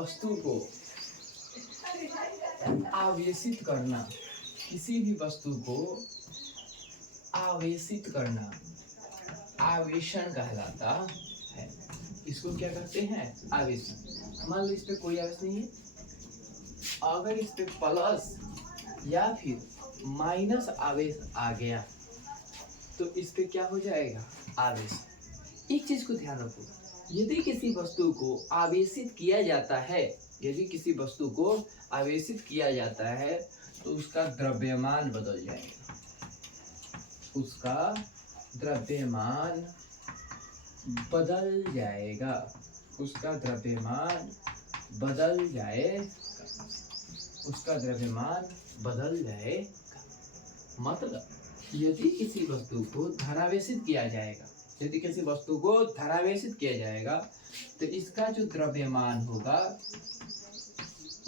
वस्तु को आवेशित करना, किसी भी वस्तु को आवेशित करना आवेशन कहलाता है। इसको क्या कहते हैं? आवेशन। मान लो इस पे कोई आवेश नहीं है, अगर इस पे प्लस या फिर माइनस आवेश आ गया तो इस पे क्या हो जाएगा? आवेश। एक चीज को ध्यान रखो, यदि किसी वस्तु को आवेशित किया जाता है, यदि किसी वस्तु को आवेशित किया जाता है तो उसका द्रव्यमान बदल जाएगा, उसका द्रव्यमान बदल जाएगा, उसका द्रव्यमान बदल जाएगा, उसका द्रव्यमान बदल जाएगा। मतलब यदि किसी वस्तु को धनावेशित किया जाएगा, यदि किसी वस्तु को धनावेशित किया जाएगा तो इसका जो द्रव्यमान होगा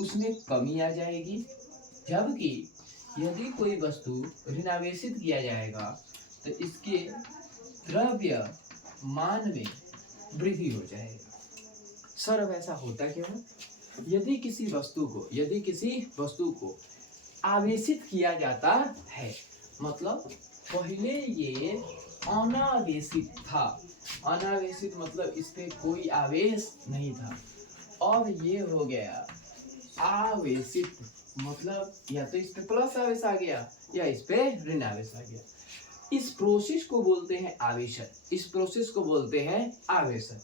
उसमें कमी आ जाएगी, जबकि यदि कोई वस्तु ऋणावेशित किया जाएगा तो इसके द्रव्यमान में वृद्धि हो जाएगा। सर अब ऐसा होता क्यों है? यदि किसी वस्तु को आवेशित किया जाता है, मतलब पहले ये अनावेशित था, अनावेशित मतलब इस पे कोई आवेश नहीं था, और ये हो गया आवेशित, मतलब या तो इस पे प्लस आवेश आ गया या इस पे ऋण आवेश आ गया। इस प्रोसेस को बोलते हैं आवेशन, इस प्रोसेस को बोलते हैं आवेशन।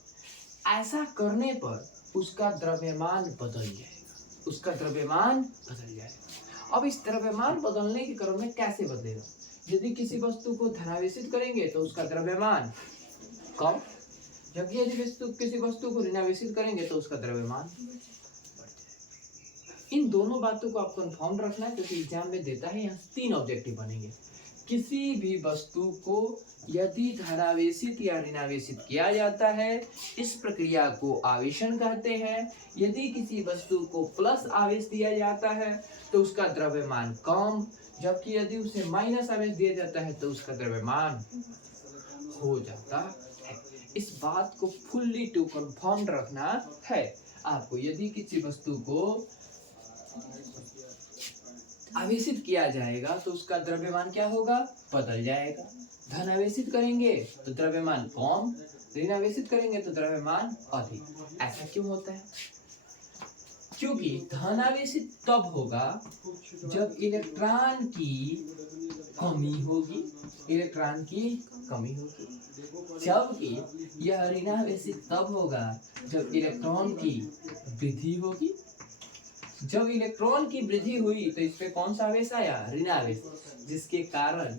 ऐसा करने पर उसका द्रव्यमान बदल जाएगा, उसका द्रव्यमान बदल जाएगा। अब इस द्रव्यमान बदलने के क्रम में कैसे बदलेगा? यदि किसी वस्तु को धनावेशित करेंगे तो उसका द्रव्यमान कम, जबकि यदि किसी वस्तु को ऋणावेशित करेंगे तो उसका द्रव्यमान बढ़ जाएगा। इन दोनों बातों को आप कंफर्म रखना है, क्योंकि एग्जाम में देता है, यहाँ 3 ऑब्जेक्टिव बनेंगे। किसी भी वस्तु को यदि धनावेशित या ऋणावेशित किया जाता है, इस प्रक्रिया को आवेशन कहते हैं। यदि किसी वस्तु को प्लस आवेश दिया जाता है तो उसका द्रव्यमान कम, जबकि यदि उसे माइनस आवेश दिया जाता है तो उसका द्रव्यमान हो जाता है। इस बात को फुल्ली टू कंफर्म रखना है आपको। यदि किसी वस्तु को आवेशित किया जाएगा तो उसका द्रव्यमान क्या होगा? बदल जाएगा। धनावेशित करेंगे तो द्रव्यमान कम, ऋणावेशित करेंगे तो द्रव्यमान अधिक। ऐसा क्यों होता है? क्योंकि धनावेशित तब होगा जब इलेक्ट्रॉन की कमी होगी, इलेक्ट्रॉन की कमी होगी, जबकि यह ऋणावेशित तब होगा जब इलेक्ट्रॉन की वृद्धि होगी। जब इलेक्ट्रॉन की वृद्धि हुई तो इस पे कौन सा आवेश आया? ऋणावेश, जिसके कारण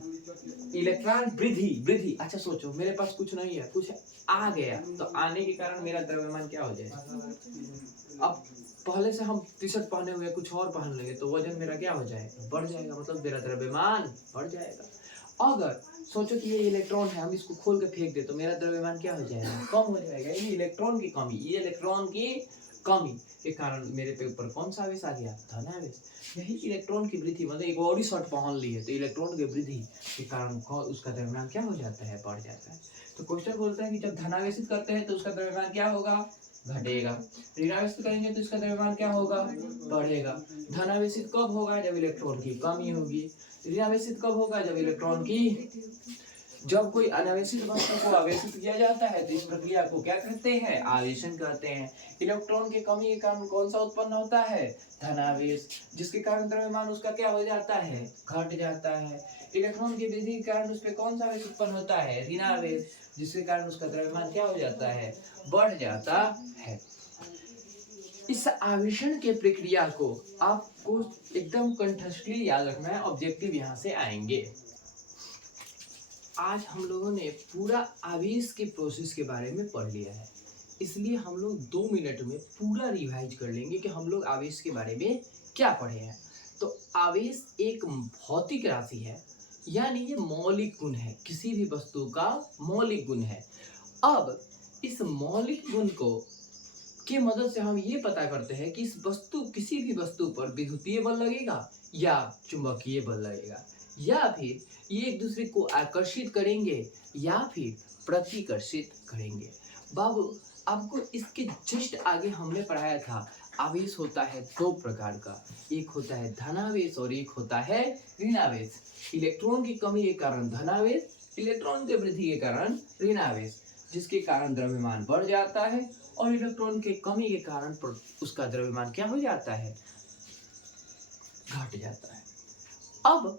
इलेक्ट्रॉन वृद्धि। अच्छा सोचो, मेरे पास कुछ नहीं है, कुछ आ गया, तो आने के कारण मेरा द्रव्यमान क्या हो जाएगा? अब पहले से हम टी शर्ट पहने हुए कुछ और पहन लेंगे तो वजन मेरा क्या हो जाएगा? बढ़ जाएगा, मतलब मेरा द्रव्यमान बढ़ जाएगा। अगर सोचो कि ये इलेक्ट्रॉन है, हम इसको खोल के फेंक दे तो मेरा द्रव्यमान क्या हो जाएगा? कम हो जाएगा। ये इलेक्ट्रॉन की कमी के कारण मेरे पे ऊपर कौन सा आवेश आ गया? धनावेश। यही इलेक्ट्रॉन की वृद्धि, मतलब एक बॉडी शर्ट पहन ली है तो इलेक्ट्रॉन की वृद्धि के कारण उसका द्रव्यमान क्या हो जाता है? बढ़ जाता है। तो क्वेश्चन बोलता है कि जब धनावेशित करते हैं तो उसका द्रव्यमान क्या होगा? घटेगा। ऋणावेशित करेंगे तो इसका द्रव्यमान क्या होगा? बढ़ेगा। धनावेशित कब होगा? जब इलेक्ट्रॉन की कमी होगी। ऋणावेशित कब होगा? जब इलेक्ट्रॉन की, जब कोई अनावेशित वस्तु को आवेशित किया जाता है तो इस प्रक्रिया को क्या कहते हैं? आवेशन कहते हैं। इलेक्ट्रॉन की कमी के कारण कौन सा उत्पन्न होता है? धनावेश, जिसके कारण द्रव्यमान उसका क्या हो जाता है? घट जाता है। इलेक्ट्रॉन की वृद्धि के कारण उस पर कौन सा आवेश उत्पन्न होता है? ऋणावेश, जिसके कारण उसका द्रव्यमान क्या हो जाता है? बढ़ जाता है। इस आवेशन के प्रक्रिया को आपको एकदम कंठस्थली याद रखना है, ऑब्जेक्टिव यहाँ से आएंगे। आज हम लोगों ने पूरा आवेश के प्रोसेस के बारे में पढ़ लिया है, इसलिए हम लोग 2 मिनट में पूरा रिवाइज कर लेंगे कि हम लोग आवेश के बारे में क्या पढ़े हैं। तो आवेश एक भौतिक राशि है, यानी ये मौलिक गुण है, किसी भी वस्तु का मौलिक गुण है। अब इस मौलिक गुण को की मदद से हम ये पता करते हैं कि किसी भी वस्तु पर विद्युतीय बल लगेगा या चुंबकीय बल लगेगा, या फिर ये एक दूसरे को आकर्षित करेंगे या फिर प्रतिकर्षित करेंगे। बाबू आपको इसके जस्ट आगे हमने पढ़ाया था आवेश होता है दो प्रकार का, एक होता है धनावेश और एक होता है ऋणावेश। इलेक्ट्रॉन की कमी के कारण धनावेश, इलेक्ट्रॉन की वृद्धि के कारण ऋणावेश, जिसके कारण द्रव्यमान बढ़ जाता है और इलेक्ट्रॉन के कमी के कारण उसका द्रव्यमान क्या हो जाता है, घट जाता है। अब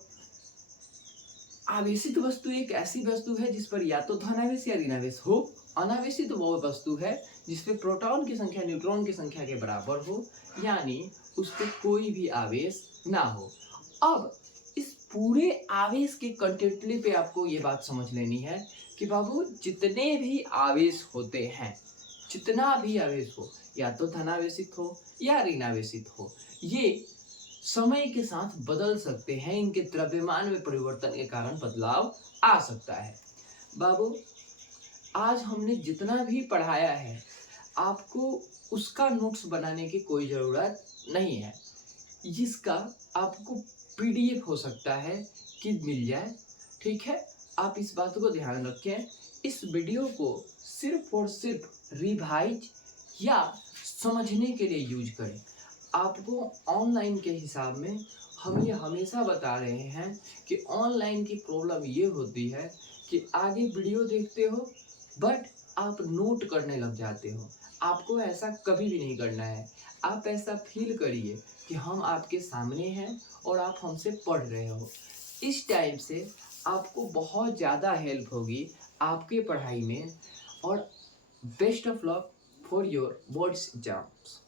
आवेशित वस्तु एक ऐसी वस्तु है जिस पर या तो धनावेश या ऋणावेश हो। अनावेशित वो वस्तु है जिसपे प्रोटॉन की संख्या न्यूट्रॉन की संख्या के बराबर हो, यानी उस पर कोई भी आवेश ना हो। अब इस पूरे आवेश के कंटेंटली पे आपको ये बात समझ लेनी है कि बाबू जितने भी आवेश होते हैं, जितना भी आवेश हो, या तो धनावेशित हो या ऋणावेशित हो, ये समय के साथ बदल सकते हैं। इनके द्रव्यमान में परिवर्तन के कारण बदलाव आ सकता है। बाबू आज हमने जितना भी पढ़ाया है, आपको उसका नोट्स बनाने की कोई ज़रूरत नहीं है। जिसका आपको पीडीएफ हो सकता है कि मिल जाए, ठीक है। आप इस बात को ध्यान रखें। इस वीडियो को सिर्फ और सिर्फ रिवाइज या समझने के लिए यूज करें। आपको ऑनलाइन के हिसाब में हम ये हमेशा बता रहे हैं कि ऑनलाइन की प्रॉब्लम ये होती है कि आगे वीडियो देखते हो बट आप नोट करने लग जाते हो। आपको ऐसा कभी भी नहीं करना है। आप ऐसा फील करिए कि हम आपके सामने हैं और आप हमसे पढ़ रहे हो। इस टाइम से आपको बहुत ज़्यादा हेल्प होगी आपके पढ़ाई में। और best of luck for your boards exams.